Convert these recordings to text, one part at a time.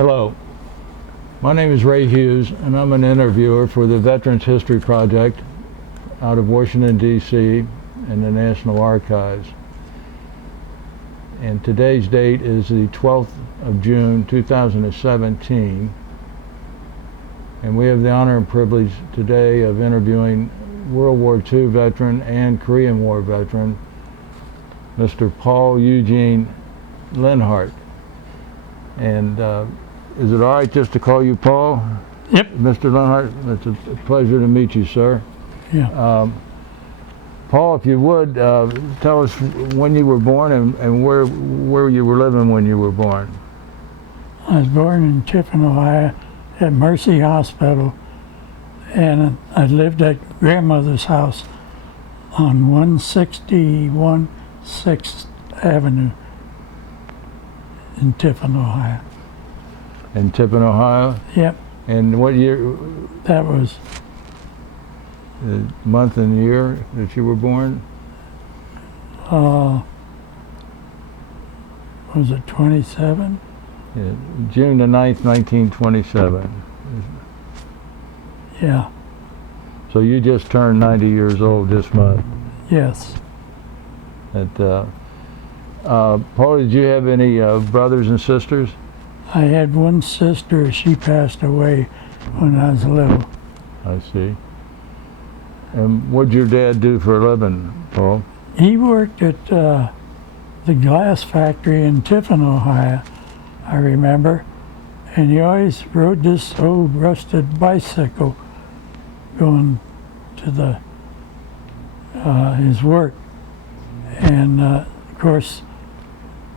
Hello, my name is Ray Hughes and I'm an interviewer for the Veterans History Project out of Washington, D.C. and the National Archives. And today's date is the 12th of June 2017, and we have the honor and privilege today of interviewing World War II veteran and Korean War veteran Mr. Paul Eugene Lenhart. And is it all right just to call you Paul? Yep. Mr. Lenhart, it's a pleasure to meet you, sir. Yeah. Paul, if you would, tell us when you were born and where you were living when you were born. I was born in Tiffin, Ohio, at Mercy Hospital, and I lived at grandmother's house on 161 6th Avenue in Tiffin, Ohio. In Tiffin, Ohio? Yep. And what year? That was The month and year that you were born? was it 27? Yeah, June the 9th, 1927. Yeah. So you just turned 90 years old this month. Yes. Paul, did you have any brothers and sisters? I had one sister. She passed away when I was little. I see. And what'd your dad do for a living, Paul? He worked at the glass factory in Tiffin, Ohio, I remember, and he always rode this old rusted bicycle going to his work. And of course,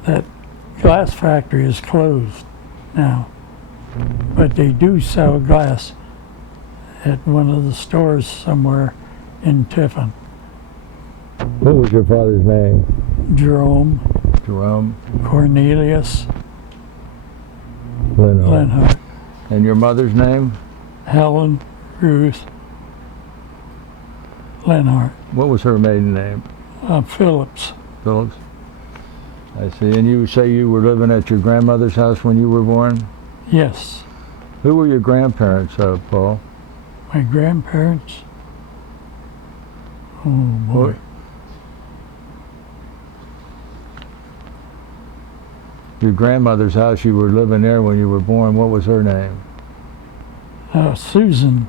that glass factory is closed now, but they do sell glass at one of the stores somewhere in Tiffin. What was your father's name? Jerome Cornelius Lenhart. And your mother's name? Helen Ruth Lenhart. What was her maiden name? Phillips. Phillips. I see. And you say you were living at your grandmother's house when you were born? Yes. Who were your grandparents, Paul? My grandparents? Oh boy. What? Your grandmother's house, you were living there when you were born. What was her name? Susan.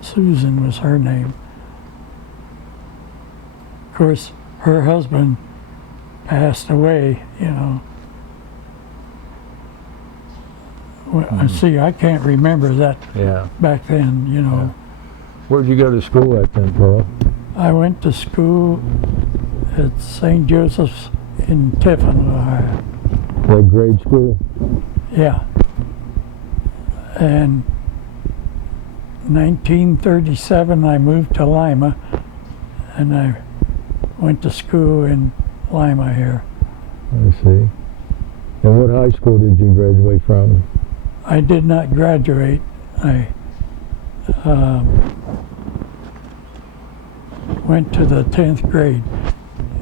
Susan was her name. Of course, her husband passed away, you know. Well, see, I can't remember that back then, you know. Yeah. Where'd you go to school at then, Paul? I went to school at St. Joseph's in Tiffin, Ohio. What grade school? Yeah. And 1937 I moved to Lima, and I went to school in Lima here. I see. And what high school did you graduate from? I did not graduate. I went to the 10th grade,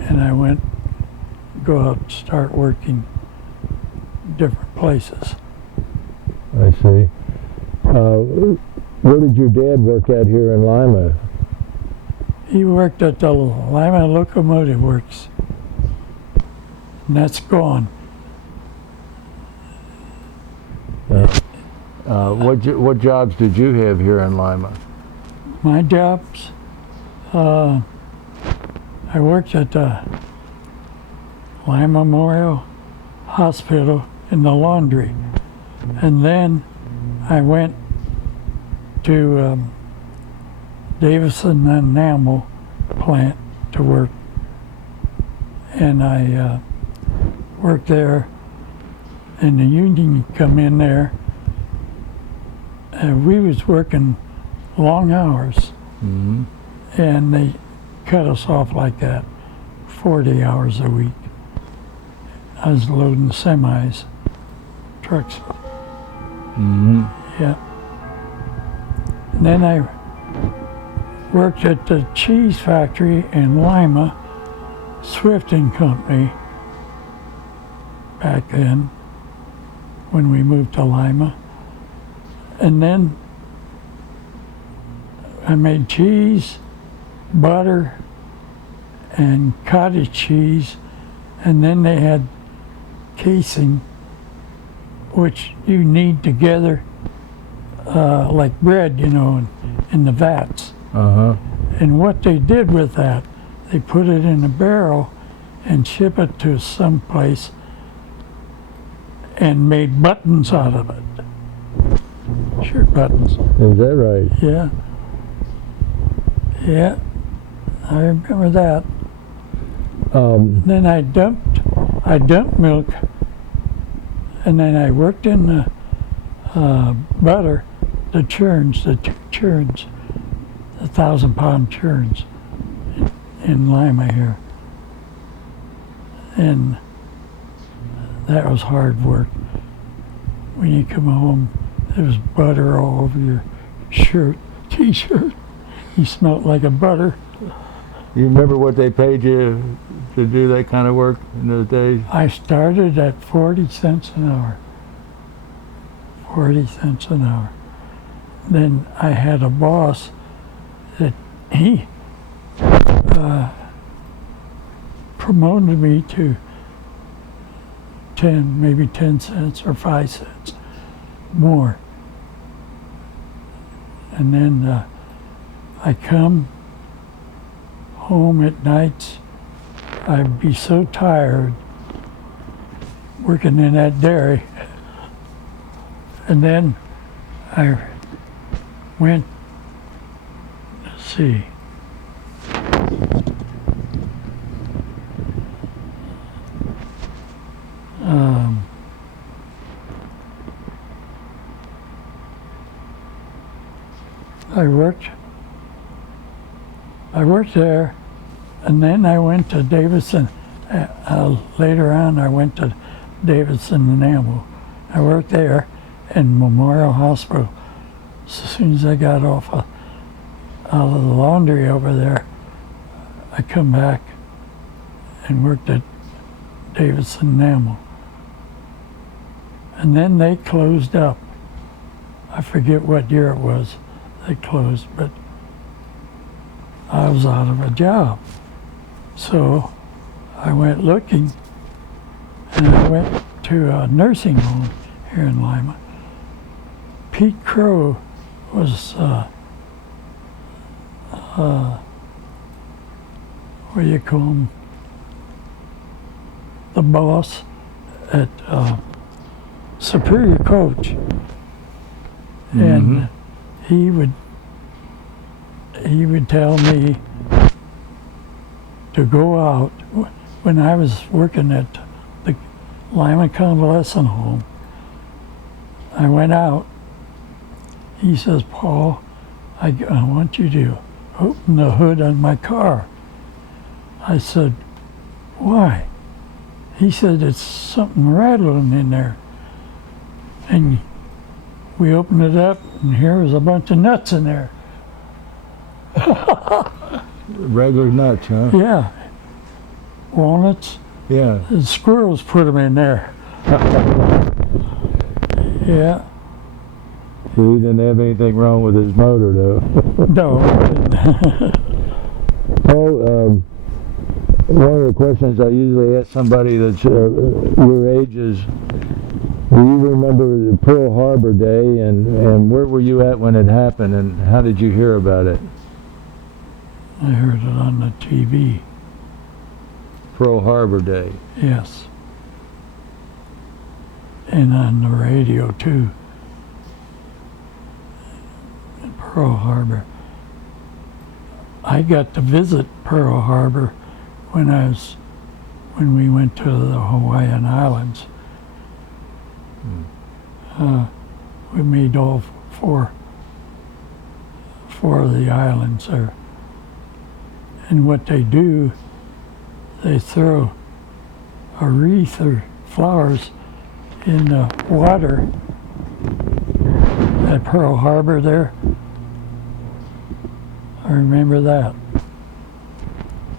and I go out and start working different places. I see. Where did your dad work at here in Lima? He worked at the Lima Locomotive Works, and that's gone. What jobs did you have here in Lima? My jobs, I worked at the Lima Memorial Hospital in the laundry, and then I went to Davison and Enamel plant to work, and I worked there, and the union come in there. We was working long hours, Mm-hmm. and they cut us off like that, 40 hours a week. I was loading semis, trucks. Mm-hmm. Yeah. And then I worked at the cheese factory in Lima, Swift and Company, back then. when we moved to Lima. And then I made cheese, butter, and cottage cheese, and then they had casing, which you knead together like bread, in the vats. Uh-huh. And what they did with that, they put it in a barrel and ship it to some place and made buttons out of it. Shirt buttons. Is that right? Yeah. Yeah. I remember that. Then I dumped milk, and then I worked in the butter, the churns, the 1,000-pound churns in Lima here. And that was hard work. When you come home, there was butter all over your shirt, t-shirt. You smelled like a butter. You remember what they paid you to do that kind of work in those days? I started at 40 cents an hour. 40 cents an hour. Then I had a boss that he promoted me to 10, maybe 10 cents or 5 cents more. And then I come home at nights. I'd be so tired working in that dairy. And then I went, let's see, I worked there, and then I went to Davidson. Later on, I went to Davidson and Amble. I worked there in Memorial Hospital. As soon as I got off out of the laundry over there, I come back and worked at Davidson and Amble. And then they closed up. I forget what year it was they closed, but I was out of a job. So I went looking, and I went to a nursing home here in Lima. Pete Crow was, what do you call him? The boss at Superior Coach. And he would tell me to go out. When I was working at the Lima Convalescent Home, I went out. He says, Paul, I want you to open the hood on my car. I said, why? He said, it's something rattling in there. And we opened it up, and here was a bunch of nuts in there. Regular nuts, huh? Yeah. Walnuts. Yeah. The squirrels put them in there. Yeah. He didn't have anything wrong with his motor, though. No. Oh, one of the questions I usually ask somebody that's your age is, do you remember Pearl Harbor Day, and where were you at when it happened, and how did you hear about it? I heard it on the TV. Pearl Harbor Day. Yes. And on the radio, too. Pearl Harbor. I got to visit Pearl Harbor when we went to the Hawaiian Islands. We made all four of the islands there. And what they do, they throw a wreath of flowers in the water at Pearl Harbor there. I remember that.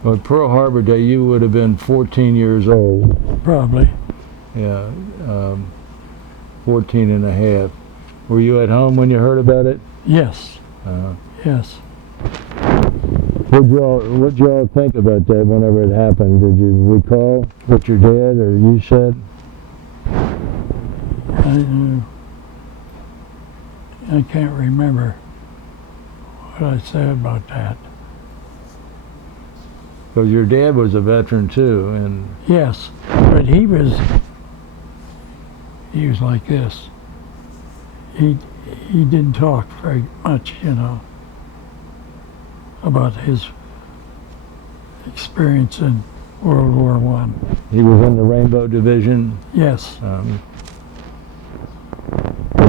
Well, Pearl Harbor Day, you would have been 14 years old. Probably. Yeah. 14 and a half. Were you at home when you heard about it? Yes, Uh, yes. what'd y'all think about that whenever it happened? Did you recall what your dad or you said? I can't remember what I said about that. Because your dad was a veteran too, and Yes, but he was like this. He didn't talk very much, you know, about his experience in World War I. he was in the Rainbow Division. Yes, But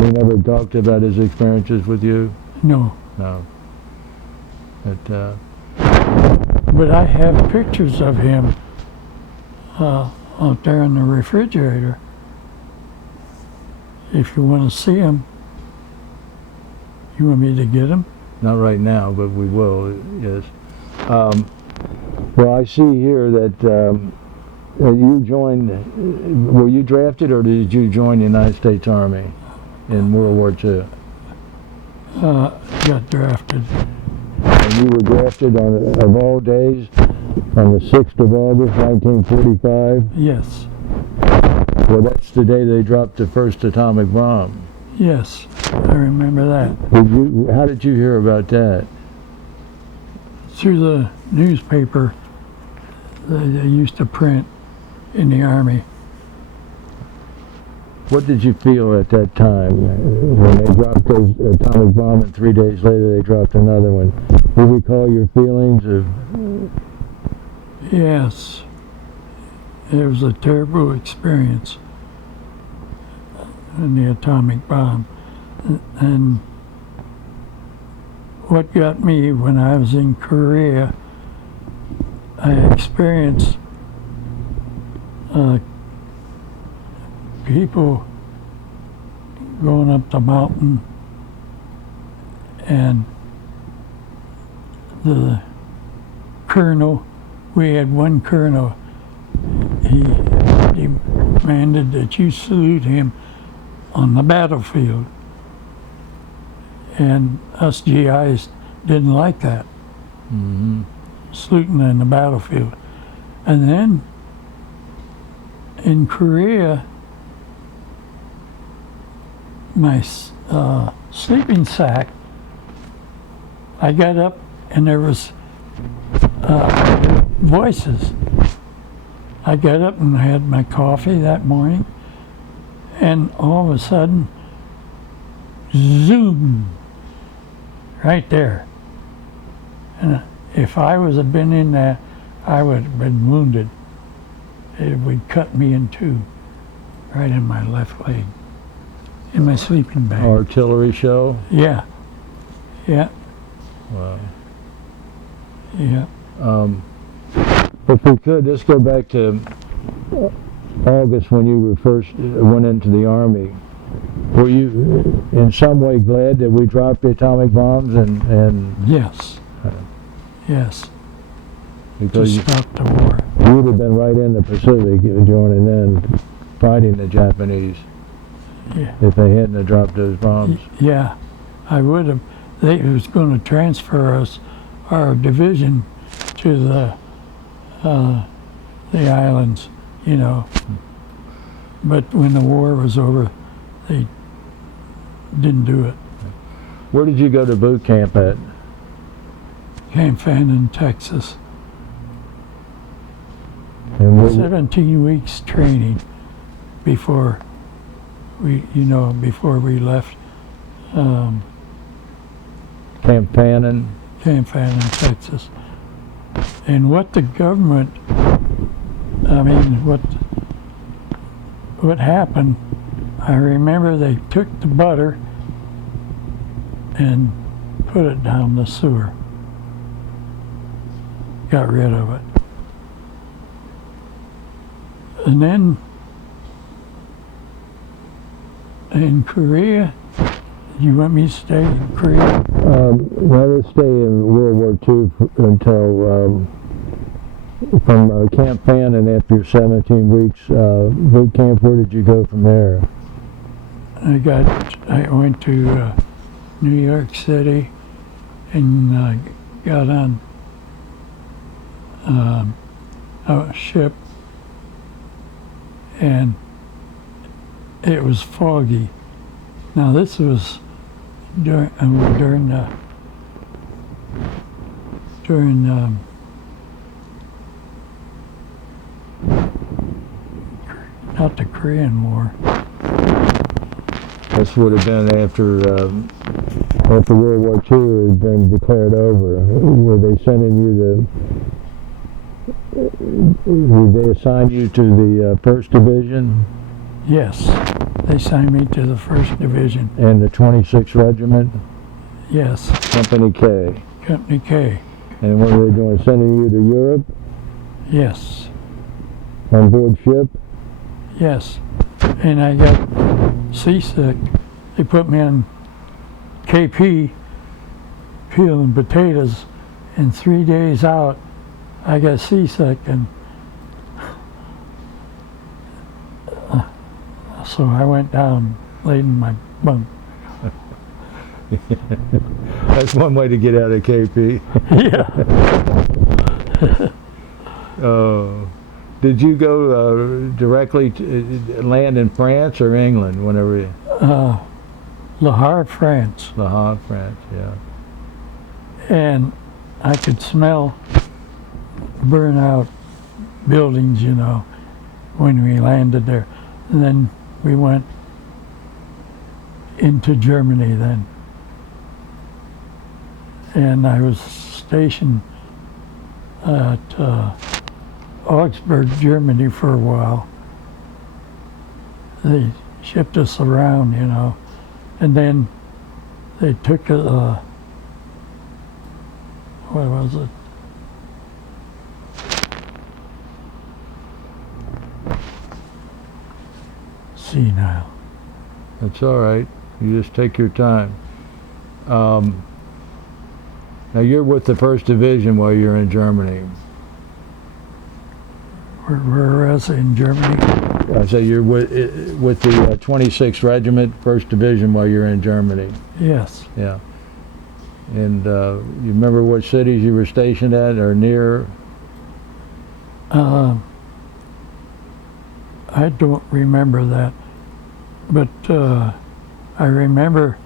he never talked about his experiences with you? no. No. But, But I have pictures of him out there in the refrigerator. If you want to see them, you want me to get them? not right now, but we will, yes. Well, I see here that you joined, were you drafted or did you join the United States Army in World War II? Got drafted. And you were drafted on, of all days, on the 6th of August, 1945? Yes, Well, that's the day they dropped the first atomic bomb. yes, I remember that. How did you hear about that? Through the newspaper they used to print in the Army. What did you feel at that time when they dropped those atomic bomb and 3 days later they dropped another one? Do you recall your feelings of? Yes, it was a terrible experience in the atomic bomb. And what got me when I was in Korea, I experienced people going up the mountain, and the colonel, we had one colonel, he demanded that you salute him on the battlefield. And us GIs didn't like that, saluting in the battlefield. And then in Korea, my sleeping sack, I got up and there was voices. I got up and had my coffee that morning, and all of a sudden, zoom, right there. And if I was have been in that, I would have been wounded. It would cut me in two, right in my left leg, in my sleeping bag. Artillery shell? Yeah, yeah, Wow. yeah. If we could, let's go back to August when you were first went into the Army. Were you in some way glad that we dropped the atomic bombs and Yes, yes, to because stop the war. you would have been right in the Pacific joining in, fighting the Japanese Yeah, if they hadn't have dropped those bombs. yeah, I would have. They was going to transfer us, our division, to the islands, you know. But when the war was over, they didn't do it. Where did you go to boot camp at? Camp Fannin, Texas. And 17 weeks training before before we left Camp Fannin? Camp Fannin, Texas. And what the government, what happened, I remember they took the butter and put it down the sewer. Got rid of it. And then in Korea, you want me to stay in Korea? Well, let's stay in World War II until from Camp Fannin after your 17 weeks boot camp. Where did you go from there? I went to New York City and got on a ship, and it was foggy. Now this was during not the Korean War. This would have been after World War II had been declared over. Were they sending you did they assign you to the 1st Division? Yes, they signed me to the 1st Division. And the 26th Regiment? Yes. Company K? Company K. And what were they doing, sending you to Europe? Yes. On board ship? Yes. And I got seasick. They put me on KP, peeling potatoes, and 3 days out, I got seasick, and so I went down, laid in my bunk. That's one way to get out of KP. Yeah. Did you go directly to land in France or England whenever you... Lenhart, France. Lenhart, France, yeah. And I could smell burnout buildings, you know, when we landed there. And then we went into Germany then. And I was stationed at Augsburg, Germany for a while. They shipped us around, you know, and then they took what was it? Senile. That's all right. You just take your time. Now you're with the 1st Division while you're in Germany. Where was it in Germany? I say you're with the 26th Regiment, 1st Division while you're in Germany. Yes. Yeah. And you remember what cities you were stationed at or near? I don't remember that, but I remember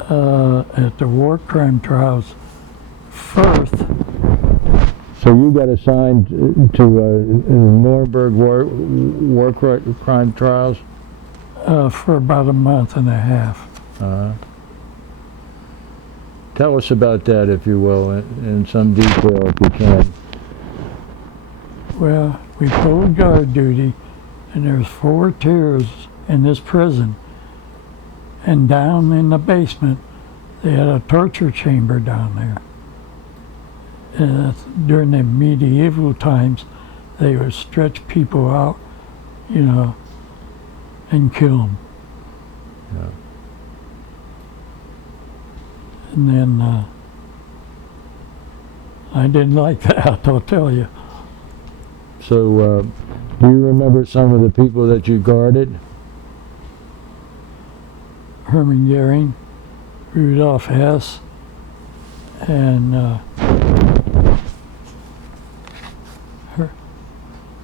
at the war crime trials, Firth. So you got assigned to Nuremberg war crime trials? For about a month and a half. Tell us about that, if you will, in some detail, if you can. Well, we pulled guard duty, and there's 4 tiers in this prison. And down in the basement, they had a torture chamber down there. During the medieval times, they would stretch people out, you know, and kill them. Yeah. And then I didn't like that, I'll tell you. So, do you remember some of the people that you guarded? Hermann Goering, Rudolf Hess, and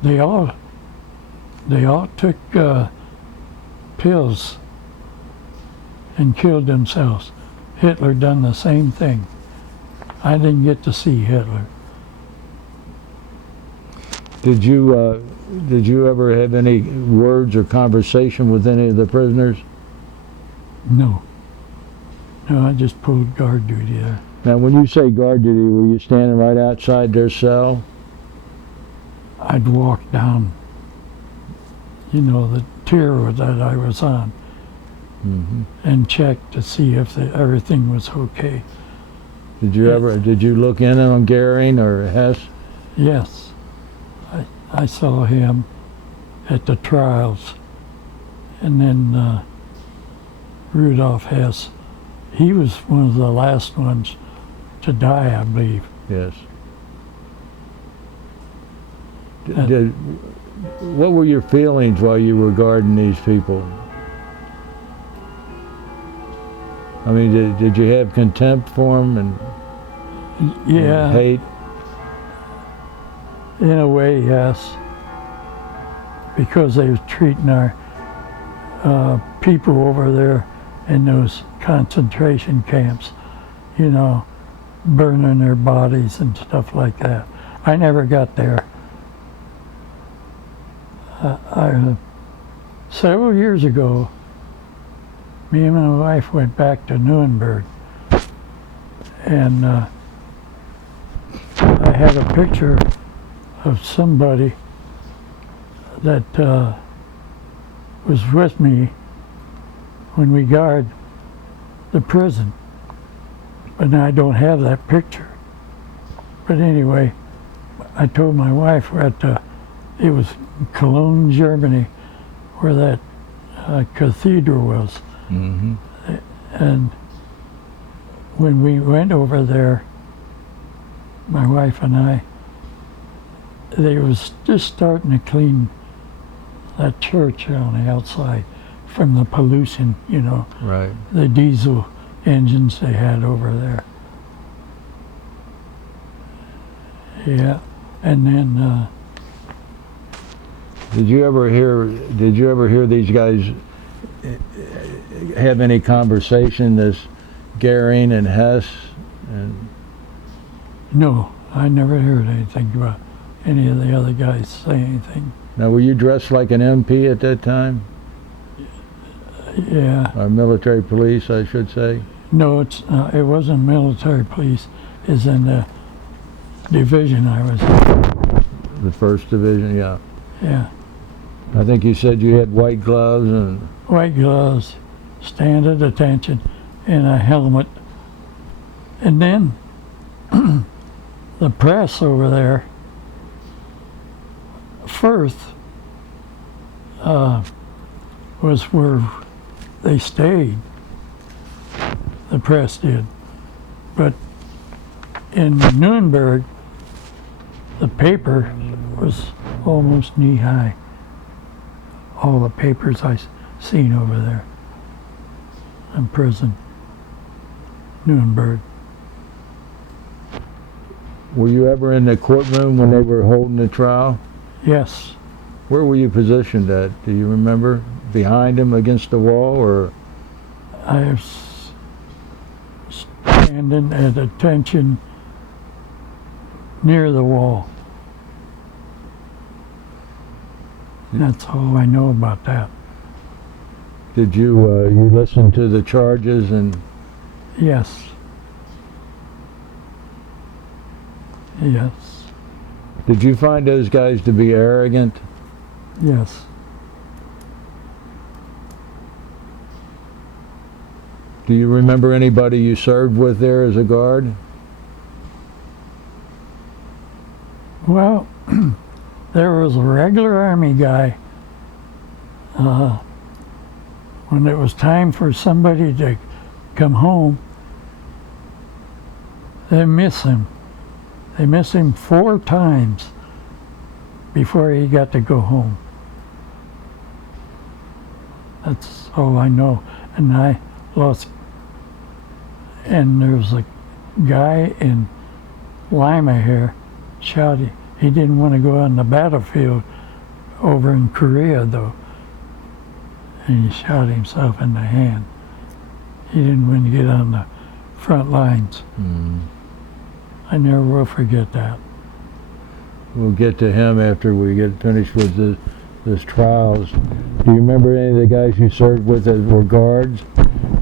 they all took pills and killed themselves. Hitler done the same thing. I didn't get to see Hitler. Did you ever have any words or conversation with any of the prisoners? No. No, I just pulled guard duty there. Now, when you say guard duty, were you standing right outside their cell? I'd walk down, you know, the tier that I was on, and check to see if everything was okay. Did you look in on Goering or Hess? Yes. I saw him at the trials. And then Rudolf Hess, he was one of the last ones to die, I believe. Yes. what were your feelings while you were guarding these people? I mean, did you have contempt for them and Yeah, hate? in a way, yes, because they was treating our people over there in those concentration camps, you know, burning their bodies and stuff like that. I never got there. Several years ago, me and my wife went back to Nuremburg, and I had a picture of somebody that was with me when we guard the prison, but now I don't have that picture. But anyway, I told my wife that it was Cologne, Germany, where that cathedral was. Mm-hmm. And when we went over there, my wife and I, they was just starting to clean that church on the outside from the pollution, you know, Right. the diesel engines they had over there. Yeah, and then Did you ever hear these guys have any conversation, this Goering and Hess? And no, I never heard anything about any of the other guys say anything. now, were you dressed like an MP at that time? Yeah, Or military police, I should say? no, it wasn't military police. It's in the division I was in. The 1st Division, yeah. Yeah, I think you said you had white gloves and white gloves, stand at attention, and a helmet. And then the press over there, Firth, was where they stayed. The press did. But in Nuremberg, the paper was almost knee-high. All the papers I seen over there in prison, Nuremberg. were you ever in the courtroom when they were holding the trial? Yes, Where were you positioned at? Do you remember? Behind him against the wall, or? I was standing at attention near the wall. That's all I know about that. Did you you listen to the charges and Yes. Yes. did you find those guys to be arrogant? Yes. Do you remember anybody you served with there as a guard? Well, there was a regular Army guy. When it was time for somebody to come home, they miss him. They miss him 4 times before he got to go home. That's all I know. And I lost. And there was a guy in Lima here shouting. He didn't want to go on the battlefield over in Korea, though. And he shot himself in the hand. He didn't want to get on the front lines. I never will forget that. We'll get to him after we get finished with this trials. Do you remember any of the guys you served with that were guards?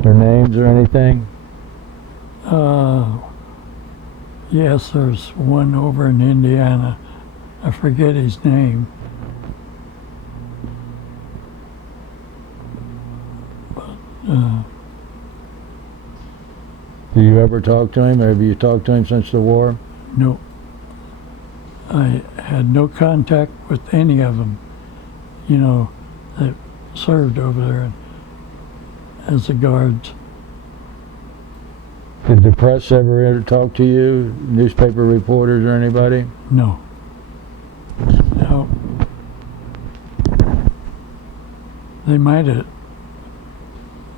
Their names or anything? Yes, there's one over in Indiana. I forget his name. But, Do you ever talk to him? Or have you talked to him since the war? no. I had no contact with any of them, you know, that served over there as the guards. Did the press ever talk to you? Newspaper reporters or anybody? No. No. They might have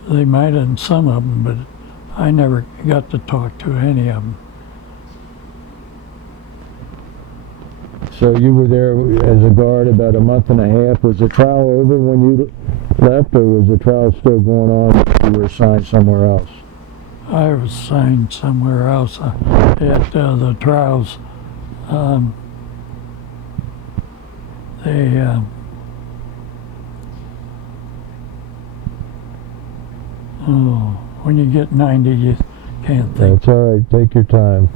in some of them, but I never got to talk to any of them. So you were there as a guard about a month and a half. Was the trial over when you left, or was the trial still going on when you were assigned somewhere else? I was assigned somewhere else at the trials. When you get 90, you can't think. That's all right. Take your time.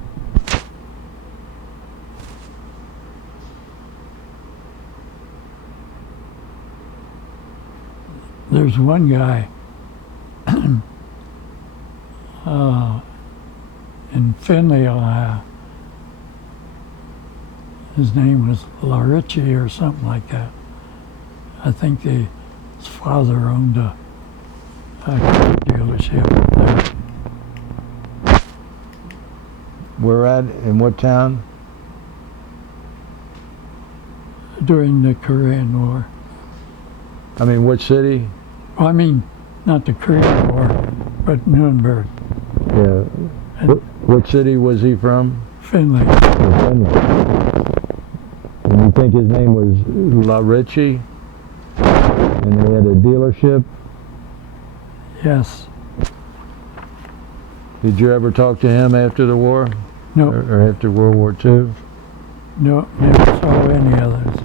There's one guy in Findlay, Ohio. His name was Laurici or something like that. I think his father owned a car dealership there. Where at? In what town? During the Korean War. I mean, what city? I mean, not the Korean War, but Nuremberg. Yeah. What city was he from? Findlay. Finland. And you think his name was Laurici? And they had a dealership? Yes. Did you ever talk to him after the war? No. Or after World War II? No, never saw any others.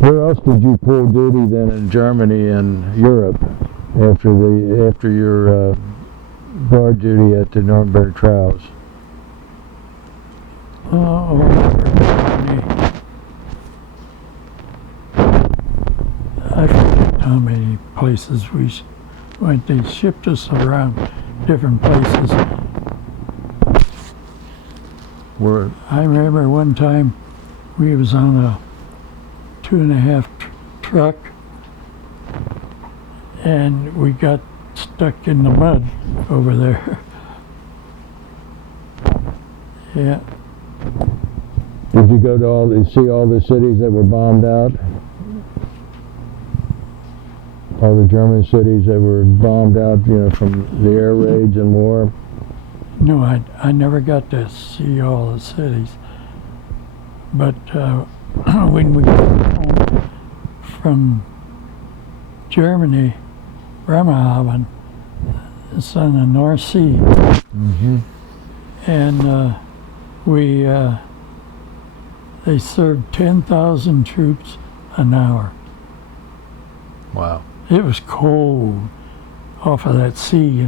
Where else did you pull duty then in Germany and Europe after your guard duty at the Nuremberg trials? All over Germany. I forget how many places we went. They shipped us around different places. Where? I remember one time we was on a 2.5 truck and we got stuck in the mud over there. Yeah. Did you go to see all the cities that were bombed out? All the German cities that were bombed out, from the air raids and war? No, I never got to see all the cities. But when we got home from Germany, Bremerhaven, it's on the North Sea. Mm-hmm. And they served 10,000 troops an hour. Wow. It was cold off of that sea,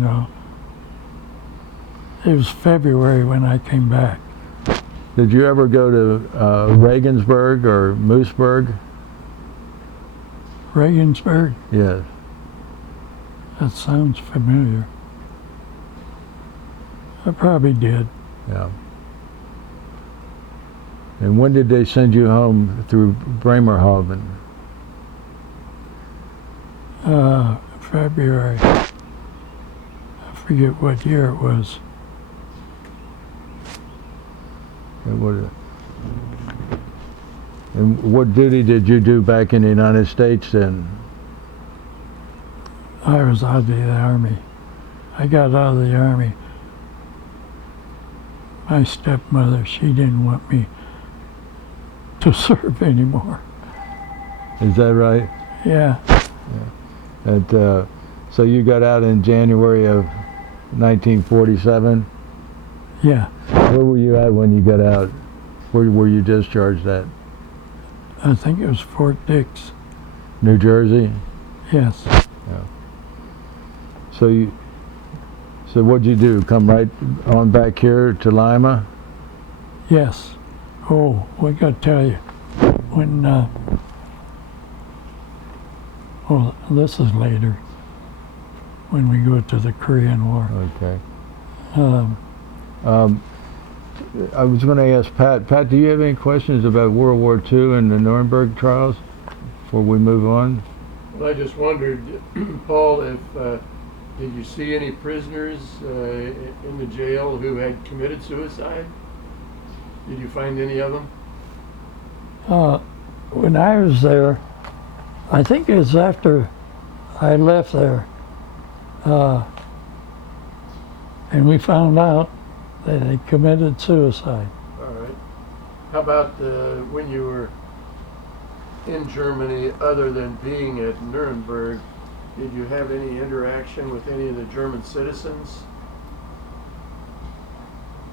It was February when I came back. Did you ever go to Regensburg or Moosburg? Regensburg? Yes. That sounds familiar. I probably did. Yeah. And when did they send you home through Bremerhaven? February. I forget what year it was. And what duty did you do back in the United States then? I was out of the Army. I got out of the Army. My stepmother, she didn't want me to serve anymore. Is that right? Yeah. And so you got out in January of 1947? Yeah. Where were you at when you got out? Where were you discharged at? I think it was Fort Dix. New Jersey? Yes. Yeah. So what'd you do? Come right on back here to Lima? Yes. Oh, I got to tell you, when, this is later, when we go to the Korean War. Okay. I was going to ask Pat. Pat, do you have any questions about World War II and the Nuremberg trials before we move on? Well, I just wondered, Paul, if did you see any prisoners in the jail who had committed suicide? Did you find any of them? When I was there, I think it's after I left there, and we found out that they committed suicide. All right. How about when you were in Germany, other than being at Nuremberg, did you have any interaction with any of the German citizens?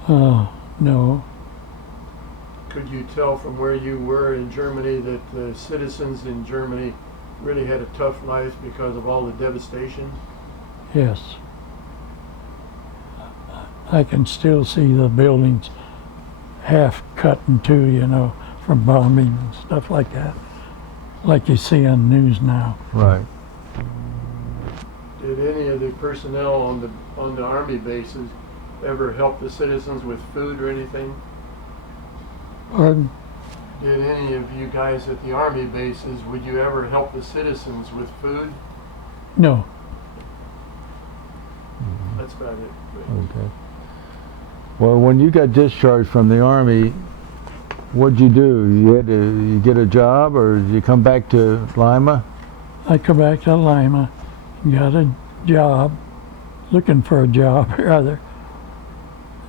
No. Could you tell from where you were in Germany that the citizens in Germany really had a tough life because of all the devastation? Yes. I can still see the buildings half cut in two, you know, from bombing and stuff like that, like you see on the news now. Right. Did any of the personnel on the army bases ever help the citizens with food or anything? Pardon? Did any of you guys at the army bases, would you ever help the citizens with food? No. That's about it. Okay. Well, when you got discharged from the army, what'd you do? You get a job, or did you come back to Lima? I come back to Lima, got a job, looking for a job rather.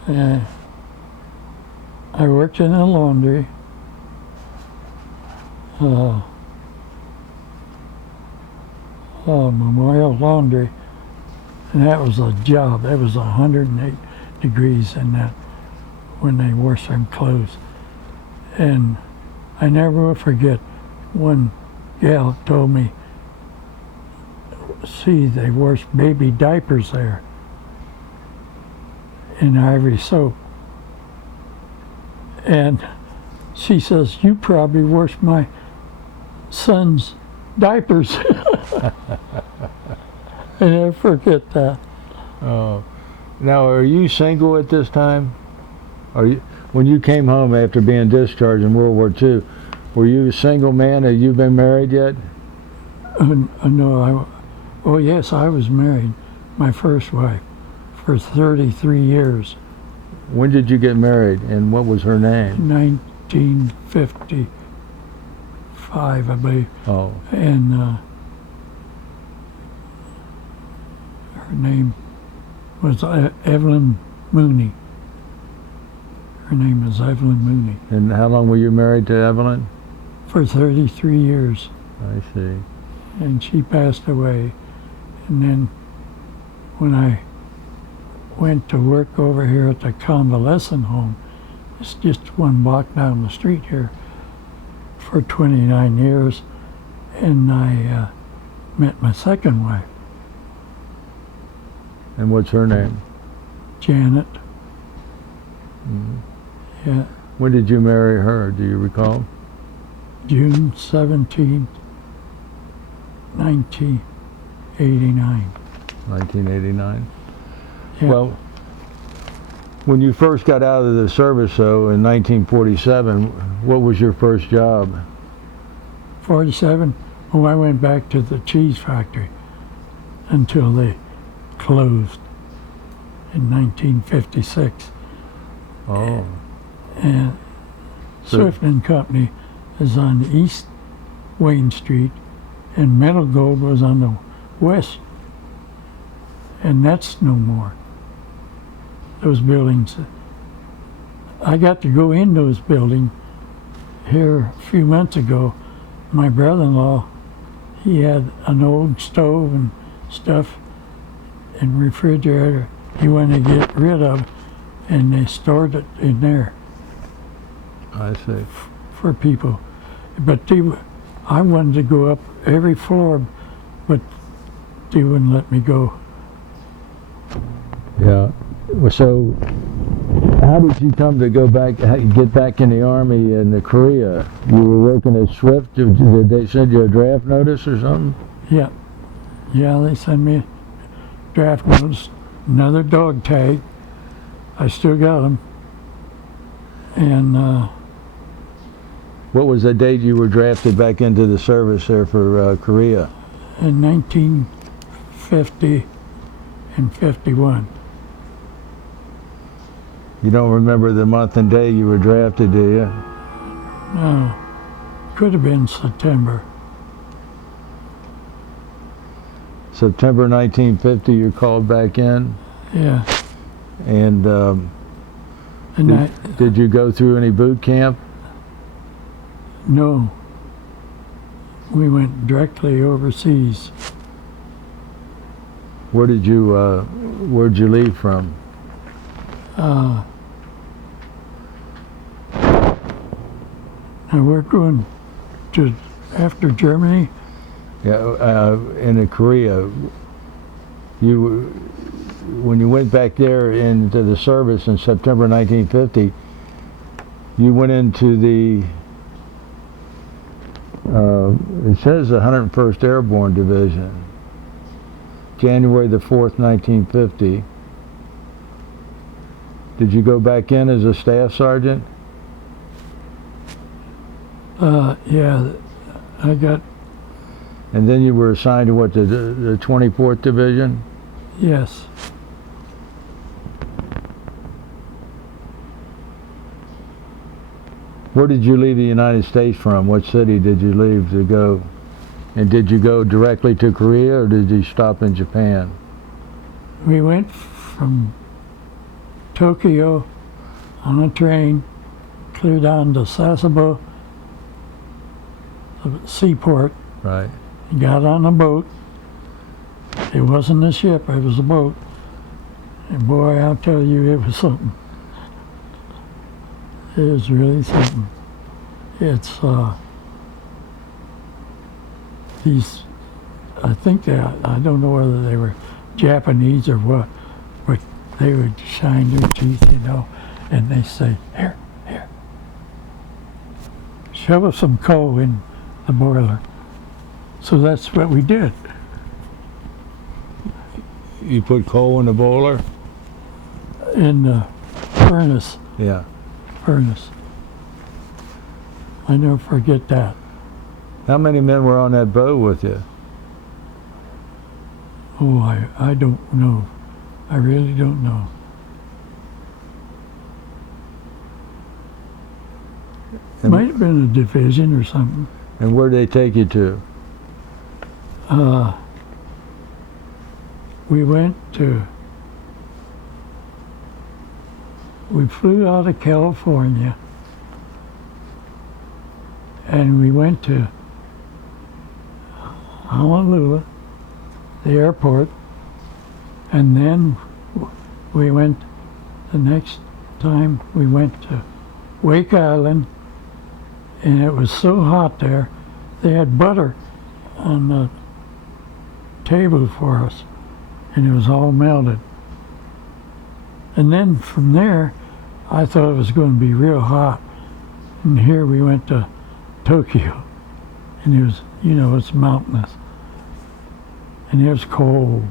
I worked in a laundry. Memorial Laundry, and that was a job. That was 108 degrees in that when they wash them clothes. And I never will forget one gal told me, see, they wash baby diapers there in Ivory soap. And she says, you probably wash my son's diapers. I never forget that. Oh. Now, are you single at this time? When you came home after being discharged in World War II, were you a single man? Have you been married yet? No, oh yes, I was married, my first wife, for 33 years. When did you get married, and what was her name? 1955, I believe. Oh. And her name was Evelyn Mooney. Her name is Evelyn Mooney. And how long were you married to Evelyn? For 33 years. I see. And she passed away. And then when I went to work over here at the convalescent home, it's just one block down the street here, for 29 years, and I met my second wife. And what's her name? Janet. Mm-hmm. Yeah. When did you marry her? Do you recall? June 17th, 1989. 1989. Yeah. Well, when you first got out of the service, though, in 1947, what was your first job? 47. Oh, I went back to the cheese factory until they closed in 1956. Oh. And So- Swift and Company is on East Wayne Street, and Metal Gold was on the west, and that's no more. Those buildings. I got to go in those buildings here a few months ago. My brother-in-law, he had an old stove and stuff and refrigerator he wanted to get rid of, and they stored it in there I see. for people. But I wanted to go up every floor, but they wouldn't let me go. Yeah. Well, so, how did you come to get back in the Army in Korea? You were working at Swift. Did they send you a draft notice or something? Yeah, they sent me a draft notice, another dog tag. I still got them. And What was the date you were drafted back into the service there for Korea? in 1950 and 51. You don't remember the month and day you were drafted, do you? No, could have been September. September 1950, you're called back in. Yeah. And And did you go through any boot camp? no, we went directly overseas. Where'd you leave from? Now we're going to, after Germany, Yeah, in Korea. When you went back there into the service in September 1950, you went into the, it says the 101st Airborne Division, January the 4th, 1950. Did you go back in as a staff sergeant? yeah, I got, And then you were assigned to what, the 24th Division? yes, Where did you leave the United States from? What city did you leave to go? And did you go directly to Korea or did you stop in Japan? we went from Tokyo on a train, clear down to Sasebo, the seaport, Right. got on a boat. It wasn't a ship, it was a boat. And boy, I'll tell you, it was something. It was really something. It's, these, I think I don't know whether they were Japanese or what, but they would shine their teeth, you know, and they say, here, shove us some coal in the boiler. So that's what we did. You put coal in the boiler? In the furnace. Yeah. I never forget that. How many men were on that boat with you? Oh, I don't know. I really don't know. And, Might have been a division or something. and where'd they take you to? We flew out of California and we went to Honolulu, the airport, and then we went, the next time we went to Wake Island, and it was so hot there, they had butter on the table for us, and it was all melted. And then from there, I thought it was going to be real hot. And here we went to Tokyo, and it was, you know, it's mountainous, and it was cold.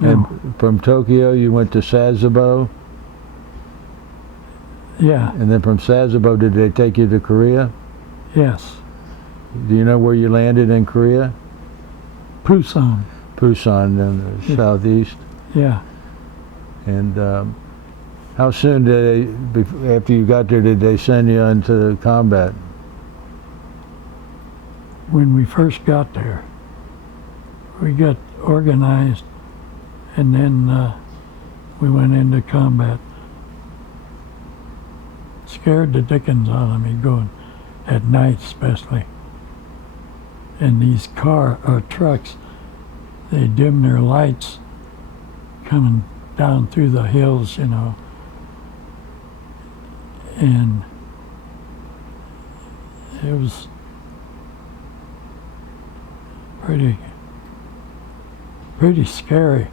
And No, from Tokyo, you went to Sasebo, yeah, and then from Sasebo, did they take you to Korea? yes, Do you know where you landed in Korea? Busan, Busan, in the southeast. yeah. And how soon after you got there, did they send you into combat? When we first got there, we got organized, and then we went into combat. Scared the dickens out of me going at night, especially. And these trucks, they dim their lights coming down through the hills, you know. And it was pretty scary.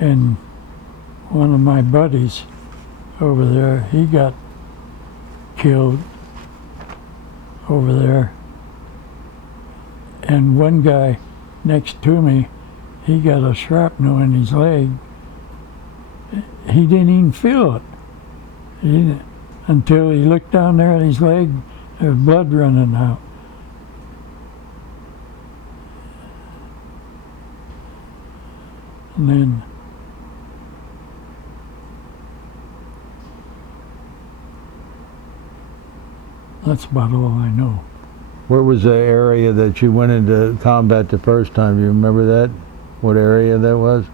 And one of my buddies over there, he got killed over there. And one guy next to me, he got a shrapnel in his leg. He didn't even feel it. Until he looked down there at his leg, there was blood running out. And then That's about all I know. Where was the area that you went into combat the first time? You remember that? What area that was?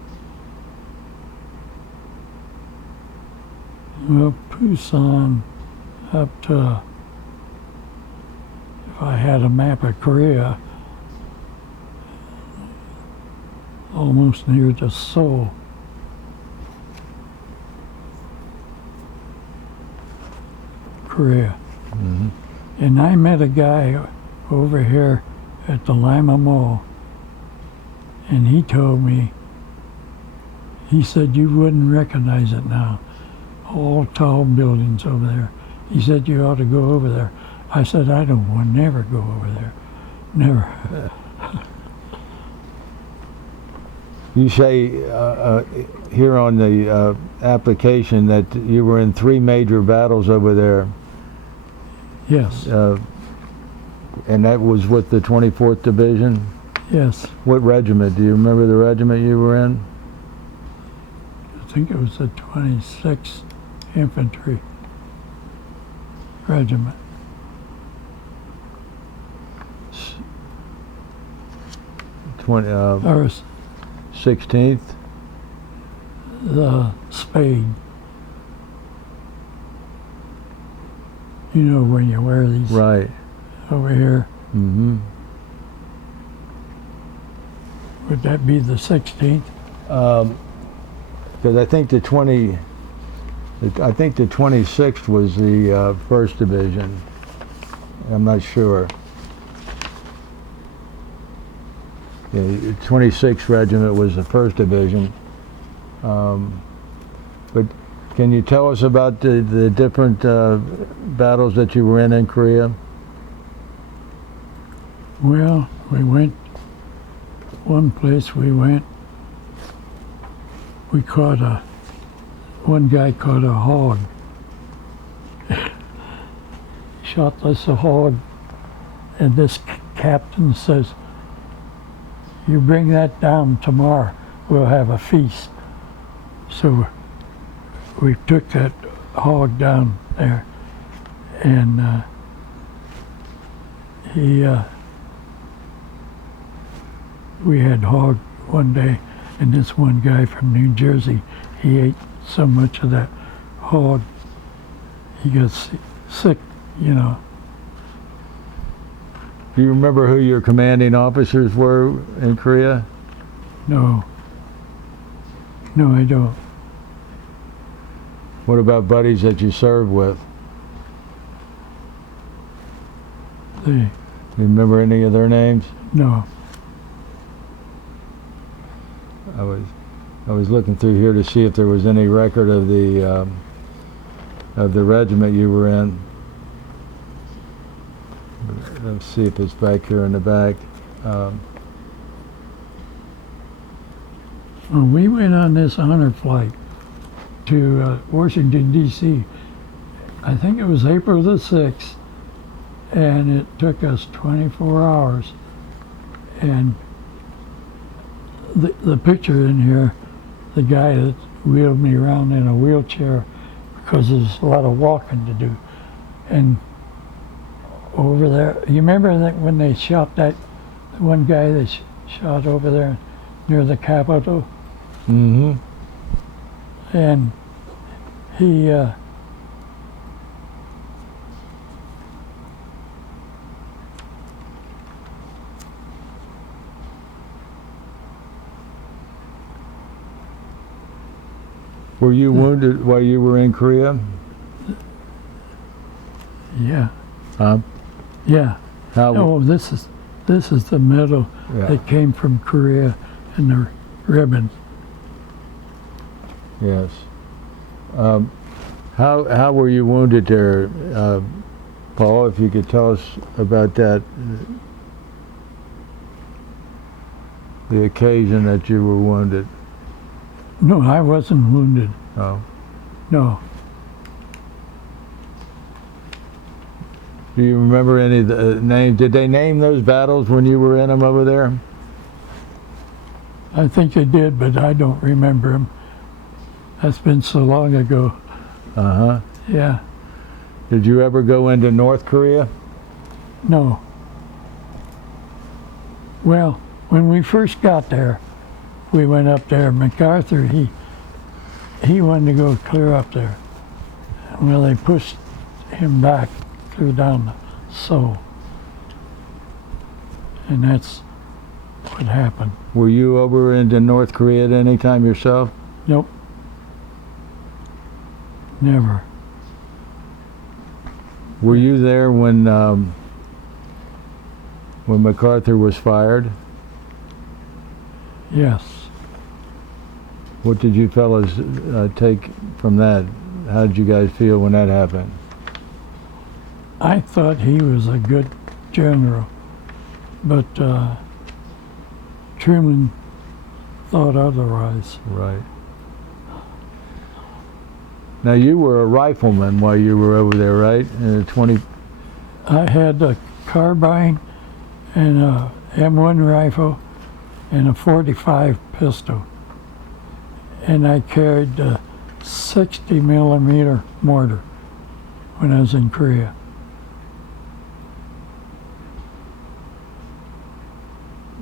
Well, Busan up to, if I had a map of Korea, almost near to Seoul. Korea. Mm-hmm. And I met a guy over here at the Lima Mall, and he told me, he said, you wouldn't recognize it now. All tall buildings over there. He said, you ought to go over there. I said, I don't want to never go over there. Never. You say here on the application that you were in 3 major battles over there, Yes, and that was with the 24th Division? yes. What regiment? Do you remember the regiment you were in? I think it was the 26th Infantry Regiment. Or 16th? the Spade. You know when you wear these Right. over here. Mm-hmm. Would that be the 16th? Because I think the 26th was the 1st Division. I'm not sure. Yeah, 26th Regiment was the 1st Division. But can you tell us about the different battles that you were in Korea? Well, we went, one place we went, one guy caught a hog. Shot us a hog, and this captain says, you bring that down tomorrow, we'll have a feast. So we took that hog down there, and we had hog one day, and this one guy from New Jersey, he ate so much of that hog, he got sick, you know. Do you remember who your commanding officers were in Korea? No, I don't. What about buddies that you served with? They, Do you remember any of their names? no. I was looking through here to see if there was any record of the regiment you were in. Let's see if it's back here in the back. Well, we went on this honor flight to Washington, D.C. I think it was April the 6th, and it took us 24 hours. And the picture in here, the guy that wheeled me around in a wheelchair, because there's a lot of walking to do. And over there, you remember that when they shot that one guy that shot over there near the Capitol? Mm-hmm. And he Were you wounded while you were in Korea? yeah. Huh? Yeah. How? Oh, this is the medal Yeah. that came from Korea, and the ribbon. Yes. How were you wounded there, Paul? If you could tell us about that, the occasion that you were wounded. No, I wasn't wounded. Oh. No. Do you remember any of the names? Did they name those battles when you were in them over there? I think they did, but I don't remember them. That's been so long ago. Uh-huh. Yeah. Did you ever go into North Korea? No. Well, when we first got there, we went up there. MacArthur, he wanted to go clear up there. Well, they pushed him back clear down to Seoul. And that's what happened. Were you over into North Korea at any time yourself? Nope. Never. Were you there when MacArthur was fired? Yes. What did you fellas take from that? How did you guys feel when that happened? I thought he was a good general, but Truman thought otherwise. Right. Now you were a rifleman while you were over there, right? In the 20. I had a carbine and a M1 rifle and a .45 pistol, and I carried a 60 millimeter mortar when I was in Korea.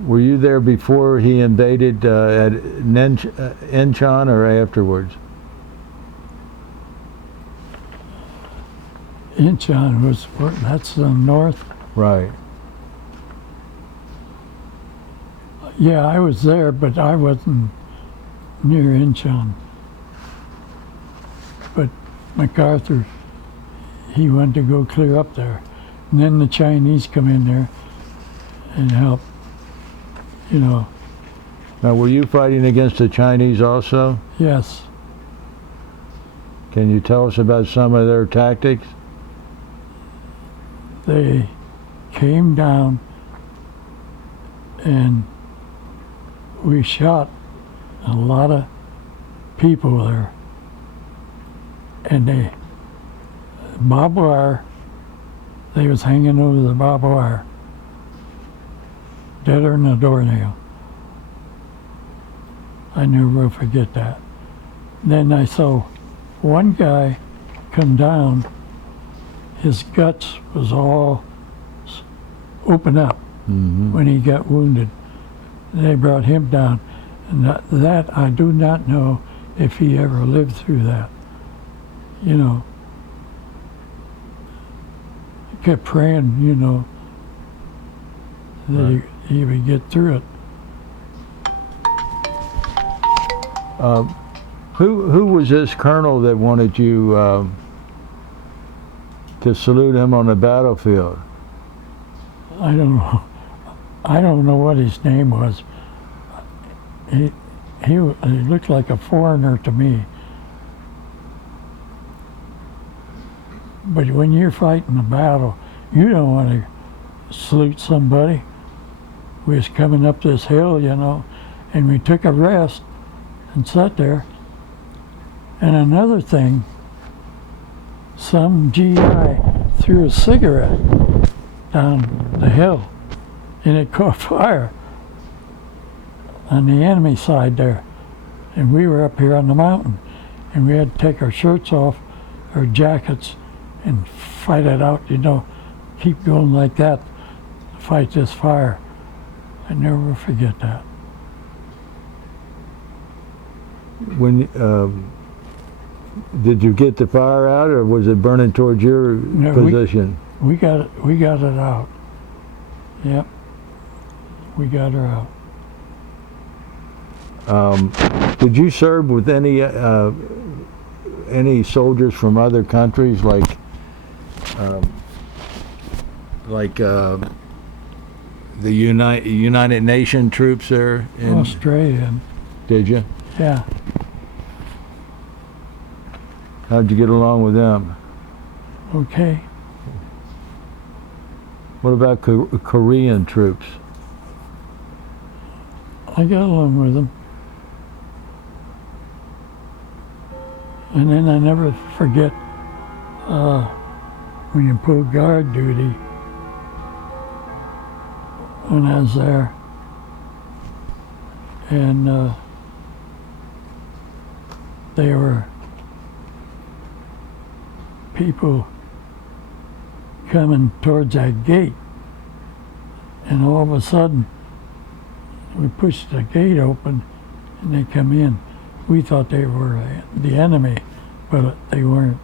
Were you there before he invaded at Incheon or afterwards? Incheon was, that's the north. Right. Yeah, I was there, but I wasn't near Incheon. But MacArthur, he wanted to go clear up there. And then the Chinese come in there and help, you know. Now, were you fighting against the Chinese also? Yes. Can you tell us about some of their tactics? They came down and we shot a lot of people there. And they, barbed wire, they was hanging over the barbed wire, deader than a doornail. I never will forget that. Then I saw one guy come down, his guts was all open up when he got wounded. They brought him down, and that I do not know if he ever lived through that. You know, he kept praying, you know, that Right. he would get through it. Who was this colonel that wanted you to salute him on the battlefield? I don't know. I don't know what his name was. He looked like a foreigner to me. But when you're fighting a battle, you don't want to salute somebody. We was coming up this hill, you know, and we took a rest and sat there. And another thing, some GI threw a cigarette down the hill, and it caught fire on the enemy side there. And we were up here on the mountain, and we had to take our shirts off, our jackets, and fight it out, you know, keep going like that to fight this fire. I never will forget that. When did you get the fire out, or was it burning towards your No, position? We got it out. Yep, we got her out. Did you serve with any soldiers from other countries, like the United Nations troops there? Australian. Did you? Yeah. How'd you get along with them? Okay. What about Korean troops? I got along with them. And then I never forget when you pulled guard duty when I was there. And they were people coming towards that gate. And all of a sudden, we pushed the gate open and they come in. We thought they were the enemy, but they weren't.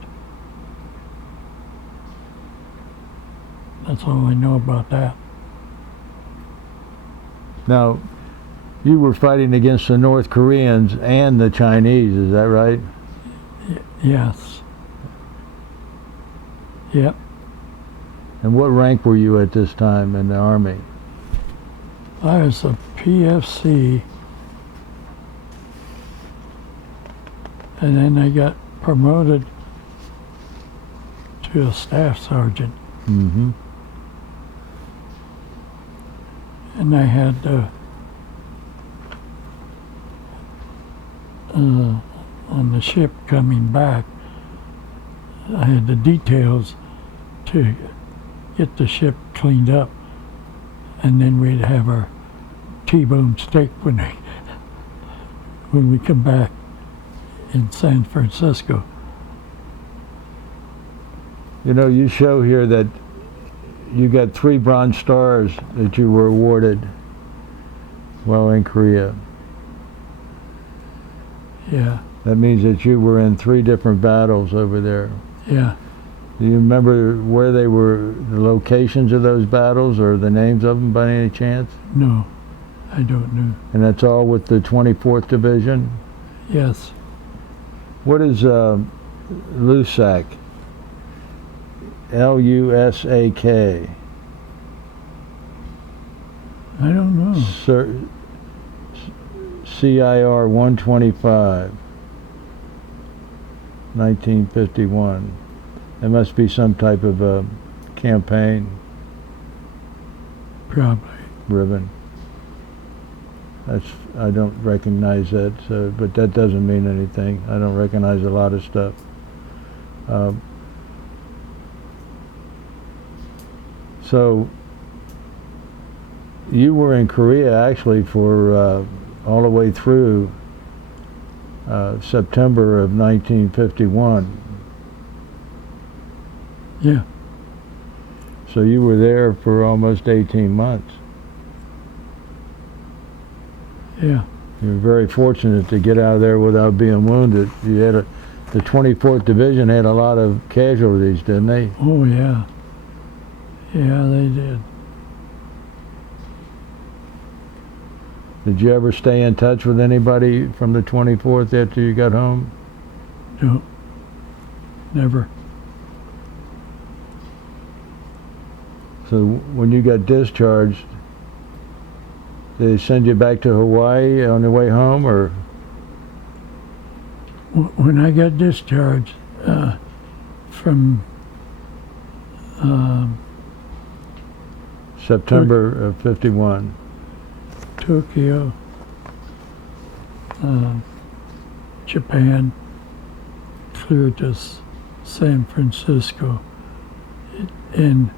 That's all I know about that. Now, you were fighting against the North Koreans and the Chinese, is that right? Yes. Yep. And what rank were you at this time in the Army? I was a PFC, and then I got promoted to a staff sergeant. Mm-hmm. And I had on the ship coming back, I had the details to get the ship cleaned up, and then we'd have our T-bone steak when we come back in San Francisco. You know, you show here that you got 3 Bronze Stars that you were awarded while in Korea. Yeah, That means that you were in 3 different battles over there. yeah. Do you remember where they were, the locations of those battles, or the names of them by any chance? No, I don't know. And that's all with the 24th Division? Yes, What is LUSAC? L-U-S-A-K. I don't know. CIR 125, 1951. There must be some type of a campaign Probably. ribbon. I don't recognize that, but that doesn't mean anything. I don't recognize a lot of stuff. So you were in Korea actually for all the way through September of 1951. Yeah, So you were there for almost 18 months. yeah. You were very fortunate to get out of there without being wounded. You had the 24th Division had a lot of casualties, didn't they? Oh, yeah. Yeah, they did. Did you ever stay in touch with anybody from the 24th after you got home? No, never. So when you got discharged, did they send you back to Hawaii on the way home, or? When I got discharged from September of 51. Tokyo, Japan, clear to San Francisco, and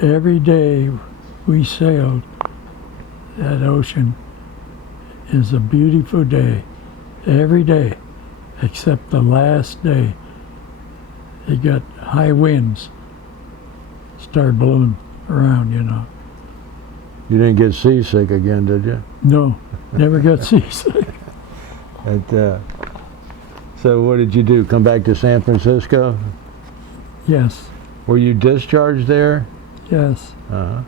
every day we sailed that ocean is a beautiful day. Every day, except the last day, it got high winds, started blowing around, you know. You didn't get seasick again, did you? No, never got seasick. So what did you do? Come back to San Francisco? Yes, Were you discharged there? yes. Uh-huh.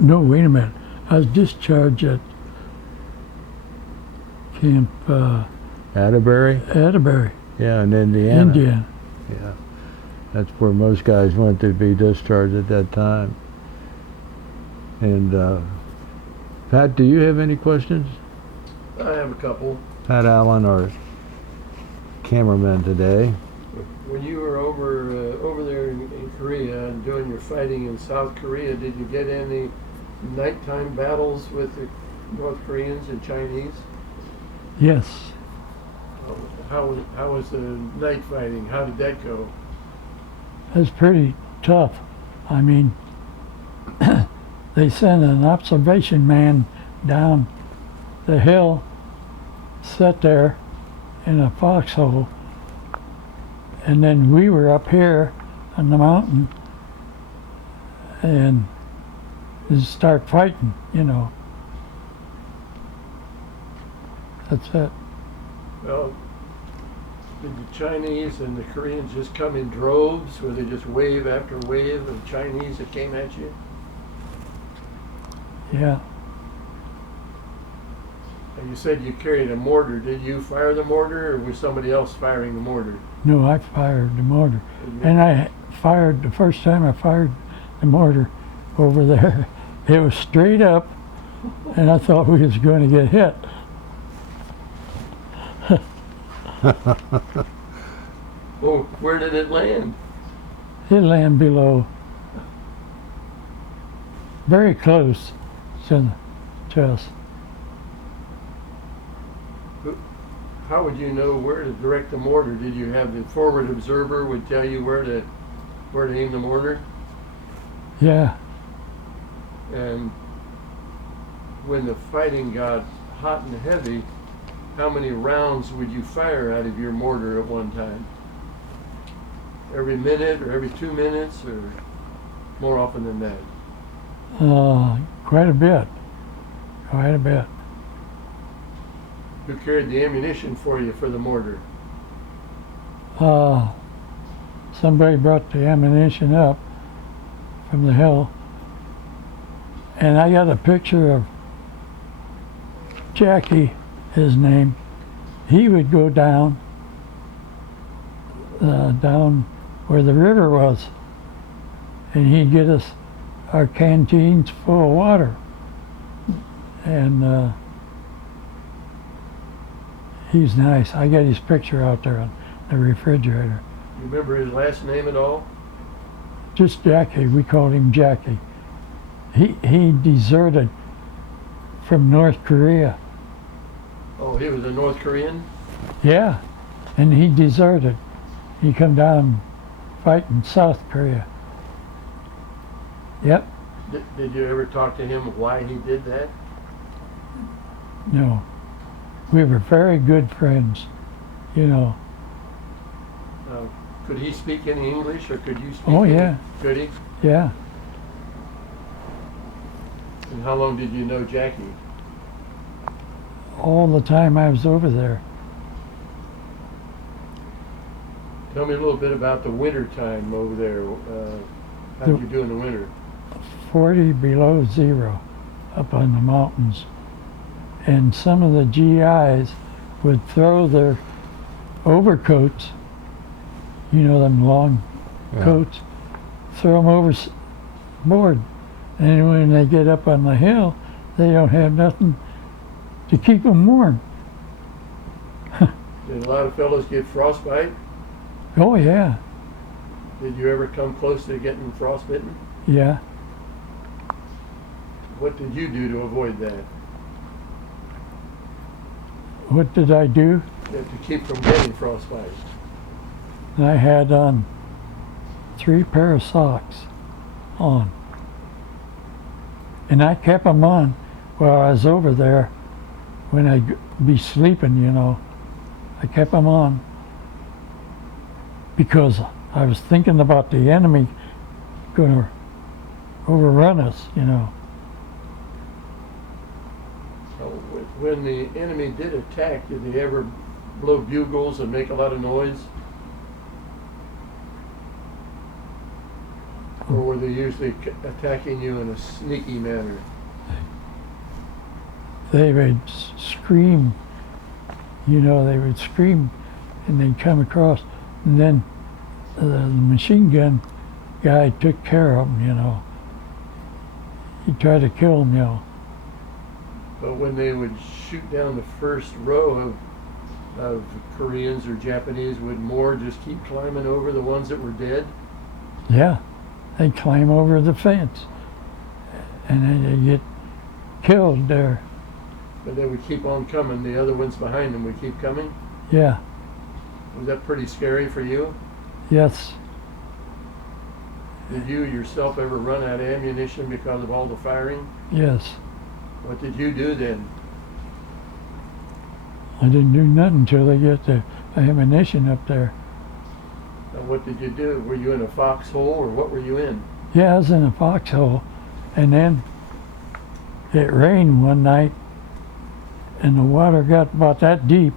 No, wait a minute. I was discharged at Camp Atterbury? Atterbury, Yeah, in Indiana. Indiana. Yeah. That's where most guys went to be discharged at that time. And Pat, do you have any questions? I have a couple. Pat Allen, our cameraman today. When you were over there in Korea and doing your fighting in South Korea, did you get any nighttime battles with the North Koreans and Chinese? Yes, How was the night fighting? How did that go? it was pretty tough. I mean, they sent an observation man down the hill, sat there in a foxhole, and then we were up here on the mountain and just start fighting, you know. That's it. Well, did the Chinese and the Koreans just come in droves, or they just wave after wave of Chinese that came at you? Yeah. And you said you carried a mortar. Did you fire the mortar, or was somebody else firing the mortar? No, I fired the mortar. And I fired, the first time I fired the mortar over there, it was straight up, and I thought we was going to get hit. Oh, where did it land? It landed below, very close to us. How would you know where to direct the mortar? Did you have the forward observer would tell you where to aim the mortar? Yeah. And when the fighting got hot and heavy, how many rounds would you fire out of your mortar at one time? Every minute or every 2 minutes, or more often than that? Quite a bit. Quite a bit. Who carried the ammunition for you for the mortar? Somebody brought the ammunition up from the hill, and I got a picture of Jackie, his name. He would go down where the river was, and he'd get us our canteens full of water. And he's nice. I got his picture out there on the refrigerator. You remember his last name at all? Just Jackie. We called him Jackie. He deserted from North Korea. Oh, he was a North Korean? Yeah, and he deserted. He come down fighting South Korea. Yep. Did you ever talk to him why he did that? No. We were very good friends, you know. Could he speak any English, or could you speak? Oh, any? yeah. Could he? Yeah. And how long did you know Jackie? All the time I was over there. Tell me a little bit about the winter time over there. How did you do in the winter? 40 below zero up on the mountains. And some of the GIs would throw their overcoats, you know, them long coats, throw them overboard. And when they get up on the hill, they don't have nothing to keep them warm. Did a lot of fellows get frostbite? Oh, yeah. Did you ever come close to getting frostbitten? Yeah. What did you do to avoid that? What did I do? To keep from getting frostbite? I had on 3 pair of socks on. And I kept them on while I was over there when I'd be sleeping, you know. I kept them on because I was thinking about the enemy going to overrun us, you know. When the enemy did attack, did they ever blow bugles and make a lot of noise? Or were they usually attacking you in a sneaky manner? They would scream, you know, they would scream and they'd come across, and then the machine gun guy took care of them, you know. He tried to kill them, you know. But when they would shoot down the first row of Koreans or Japanese, would more just keep climbing over the ones that were dead? Yeah, they'd climb over the fence and then they'd get killed there. But they would keep on coming, the other ones behind them would keep coming? Yeah. Was that pretty scary for you? Yes. Did you yourself ever run out of ammunition because of all the firing? Yes. What did you do then? I didn't do nothing until they get the ammunition up there. And what did you do? Were you in a foxhole or what were you in? Yeah, I was in a foxhole, and then it rained one night, and the water got about that deep.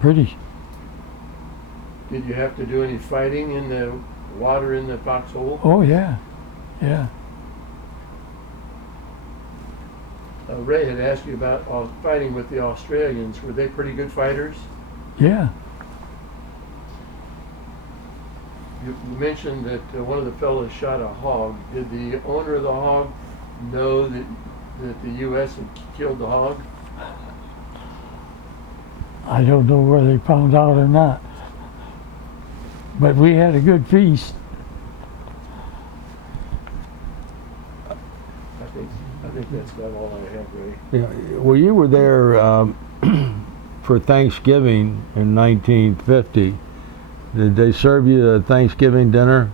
Pretty. Did you have to do any fighting in the water in the foxhole? Oh yeah, yeah. Ray had asked you about fighting with the Australians. Were they pretty good fighters? Yeah. You mentioned that one of the fellows shot a hog. Did the owner of the hog know that the U.S. had killed the hog? I don't know whether they found out or not. But we had a good feast. I think that's about all I have, Ray. Yeah, well, you were there for Thanksgiving in 1950. Did they serve you a Thanksgiving dinner?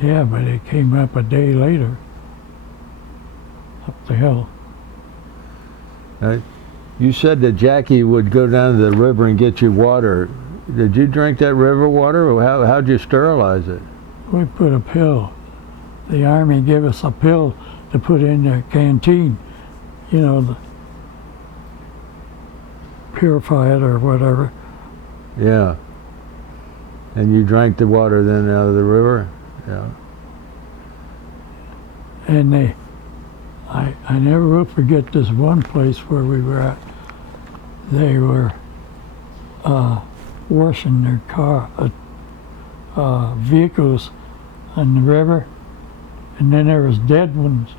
Yeah, but it came up a day later. Up the hill. You said that Jackie would go down to the river and get you water. Did you drink that river water, or how'd you sterilize it? We put a pill. The Army gave us a pill to put in the canteen, you know, to purify it or whatever. Yeah. And you drank the water then out of the river? Yeah. And I never will forget this one place where we were at. They were washing their vehicles on the river, and then there was dead ones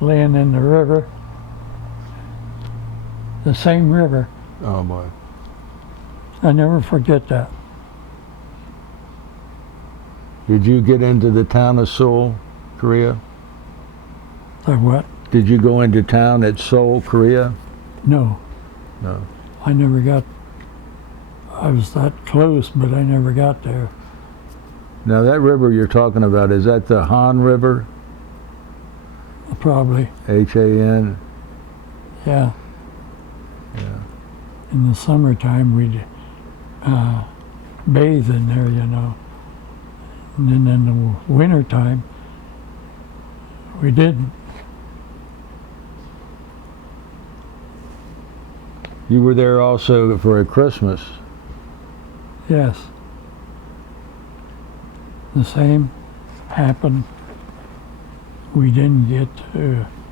laying in the river, the same river. Oh boy. I never forget that. Did you get into the town of Seoul, Korea? Like what? Did you go into town at Seoul, Korea? No. No. I never got, I was that close, but I never got there. Now that river you're talking about, is that the Han River? Probably, H-A-N? yeah. Yeah. In the summertime, we'd bathe in there, you know. And then in the wintertime, we didn't. You were there also for a Christmas. Yes. The same happened. We didn't get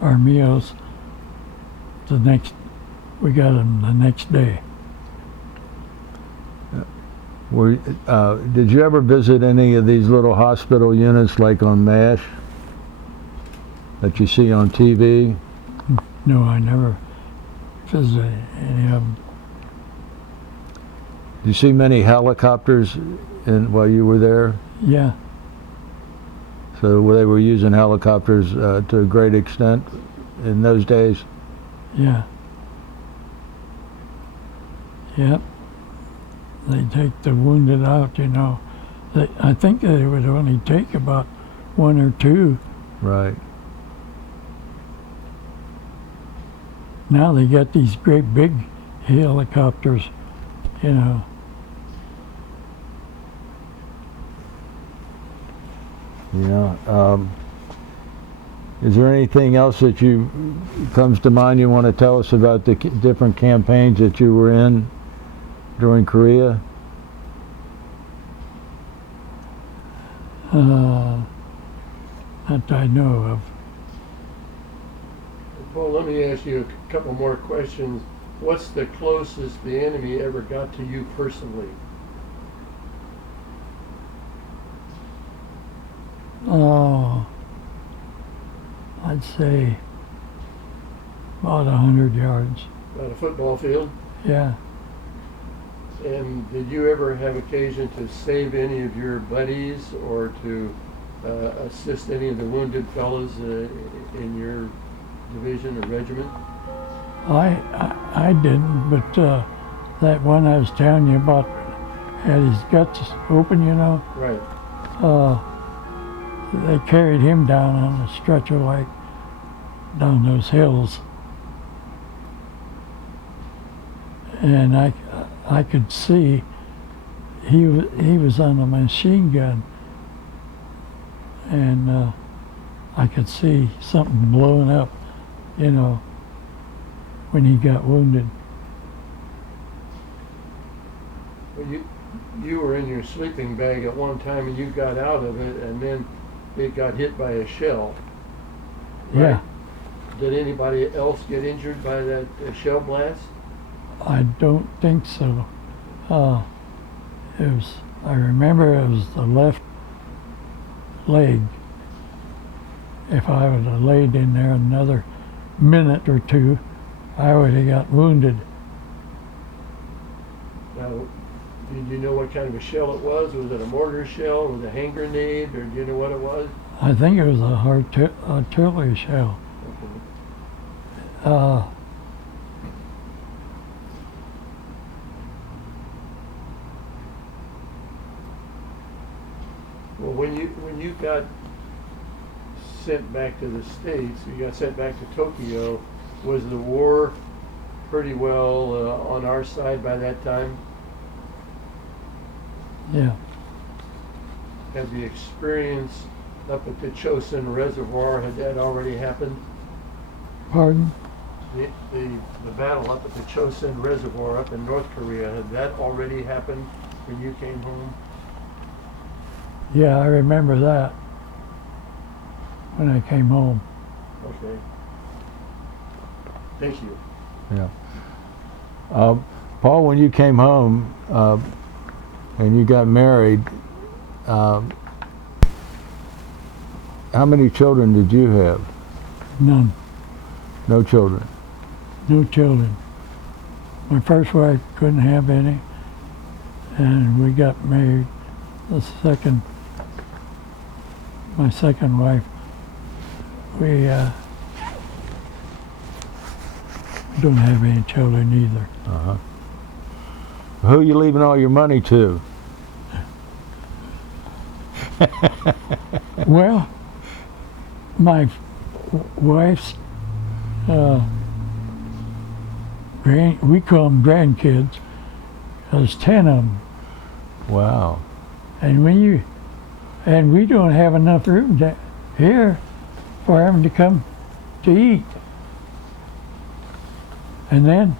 our meals we got them the next day. Did you ever visit any of these little hospital units like on MASH that you see on TV? No, I never visited any of them. Did you see many helicopters while you were there? Yeah, So they were using helicopters to a great extent in those days? yeah. Yep. They take the wounded out, you know. I think they would only take about one or two. Right. Now they got these great big helicopters, you know. Yeah. Is there anything else that comes to mind you want to tell us about the different campaigns that you were in during Korea? That I know of. Paul, let me ask you a couple more questions. What's the closest the enemy ever got to you personally? Oh, I'd say about 100 yards. About a football field? Yeah. And did you ever have occasion to save any of your buddies or to assist any of the wounded fellows in your division or regiment? I didn't, but that one I was telling you about had his guts open, you know. Right. They carried him down on a stretcher like down those hills. and I could see he was on a machine gun, and I could see something blowing up, you know, when he got wounded. Well, you were in your sleeping bag at one time and you got out of it and then it got hit by a shell. Right? Yeah, Did anybody else get injured by that shell blast? I don't think so. I remember it was the left leg. If I would have laid in there another minute or two, I would have got wounded. Now, did you know what kind of a shell it was? Was it a mortar shell? Was it a hand grenade? Or do you know what it was? I think it was a artillery shell. Okay. Well, when you got sent back to the States, you got sent back to Tokyo, was the war pretty well on our side by that time? Yeah. Had the experience up at the Chosin Reservoir, had that already happened? Pardon? The battle up at the Chosin Reservoir up in North Korea, had that already happened when you came home? Yeah, I remember that when I came home. Okay. Thank you. Yeah. Paul, when you came home and you got married, how many children did you have? None. No children. No children. My first wife couldn't have any, and we got married. My second wife, we don't have any children either. Uh-huh. Who are you leaving all your money to? Well, my wife's we call them grandkids. There's 10 of them, Wow. and we don't have enough room here for them to come to eat. And then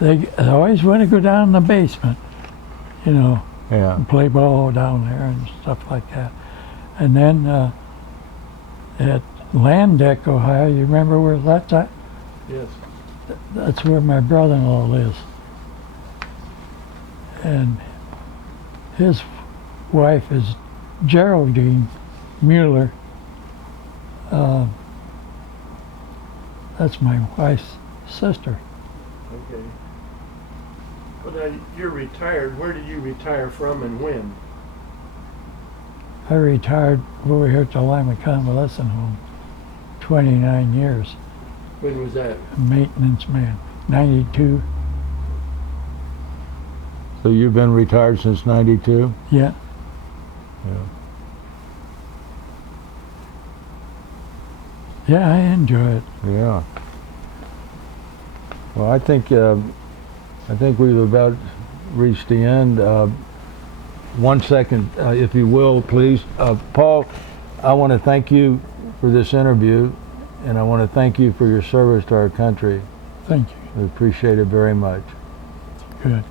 they always want to go down in the basement, you know, Yeah. and play ball down there and stuff like that. And then at Landeck, Ohio, you remember where that's at? Yes. That's where my brother-in-law lives. And his wife is Geraldine Mueller. That's my wife's sister. Okay. Well, now you're retired. Where did you retire from and when? I retired over here at the Lima Convalescent Home, 29 years. When was that? Maintenance man, 92. So you've been retired since 92? Yeah. Yeah. Yeah, I enjoy it. Yeah. Well, I think we've about reached the end. 1 second, if you will, please. Paul, I want to thank you for this interview, and I want to thank you for your service to our country. Thank you. We appreciate it very much. Good.